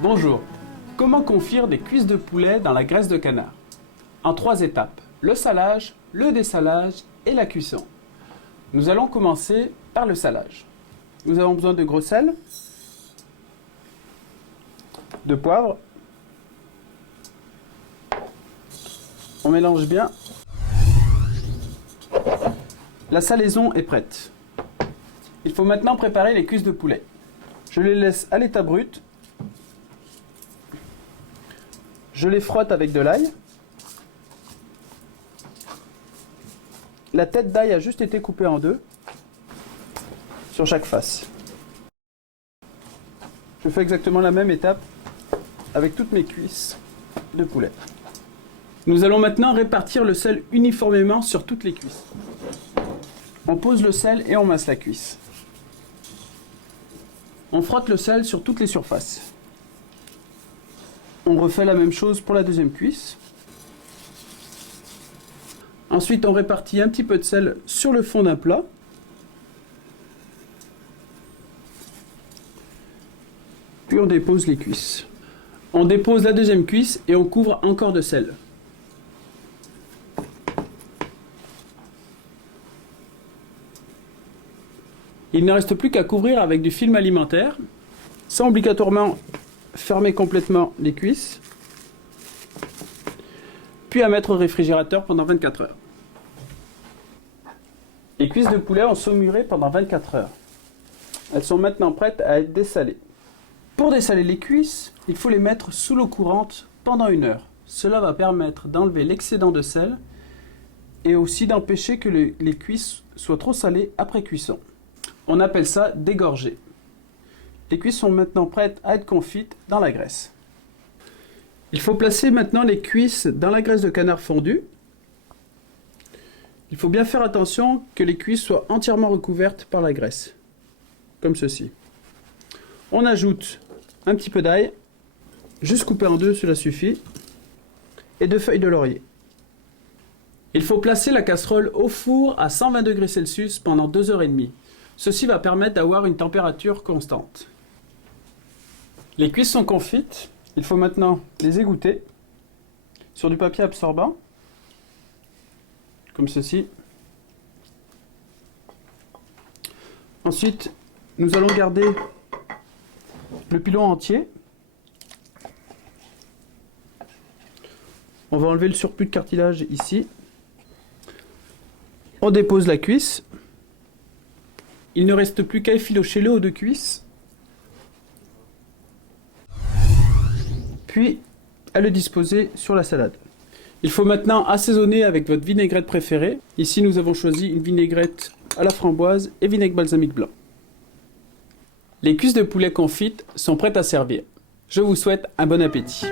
Bonjour, comment confire des cuisses de poulet dans la graisse de canard? En 3 étapes, le salage, le dessalage et la cuisson. Nous allons commencer par le salage. Nous avons besoin de gros sel, de poivre. On mélange bien. La salaison est prête. Il faut maintenant préparer les cuisses de poulet. Je les laisse à l'état brut. Je les frotte avec de l'ail. La tête d'ail a juste été coupée en deux sur chaque face. Je fais exactement la même étape avec toutes mes cuisses de poulet. Nous allons maintenant répartir le sel uniformément sur toutes les cuisses. On pose le sel et on masse la cuisse. On frotte le sel sur toutes les surfaces. On refait la même chose pour la deuxième cuisse. Ensuite, on répartit un petit peu de sel sur le fond d'un plat. Puis on dépose les cuisses. On dépose la deuxième cuisse et on couvre encore de sel. Il ne reste plus qu'à couvrir avec du film alimentaire, sans obligatoirement fermer complètement les cuisses, puis à mettre au réfrigérateur pendant 24 heures. Les cuisses de poulet ont saumuré pendant 24 heures. Elles sont maintenant prêtes à être dessalées. Pour dessaler les cuisses, il faut les mettre sous l'eau courante pendant 1 heure. Cela va permettre d'enlever l'excédent de sel et aussi d'empêcher que les cuisses soient trop salées après cuisson. On appelle ça dégorger. Les cuisses sont maintenant prêtes à être confites dans la graisse. Il faut placer maintenant les cuisses dans la graisse de canard fondue. Il faut bien faire attention que les cuisses soient entièrement recouvertes par la graisse, comme ceci. On ajoute un petit peu d'ail, juste coupé en deux, cela suffit, et 2 feuilles de laurier. Il faut placer la casserole au four à 120 degrés Celsius pendant 2h30. Ceci va permettre d'avoir une température constante. Les cuisses sont confites. Il faut maintenant les égoutter sur du papier absorbant, comme ceci. Ensuite, nous allons garder le pilon entier. On va enlever le surplus de cartilage ici. On dépose la cuisse. Il ne reste plus qu'à effilocher le haut de cuisse, puis à le disposer sur la salade. Il faut maintenant assaisonner avec votre vinaigrette préférée. Ici, nous avons choisi une vinaigrette à la framboise et vinaigre balsamique blanc. Les cuisses de poulet confites sont prêtes à servir. Je vous souhaite un bon appétit.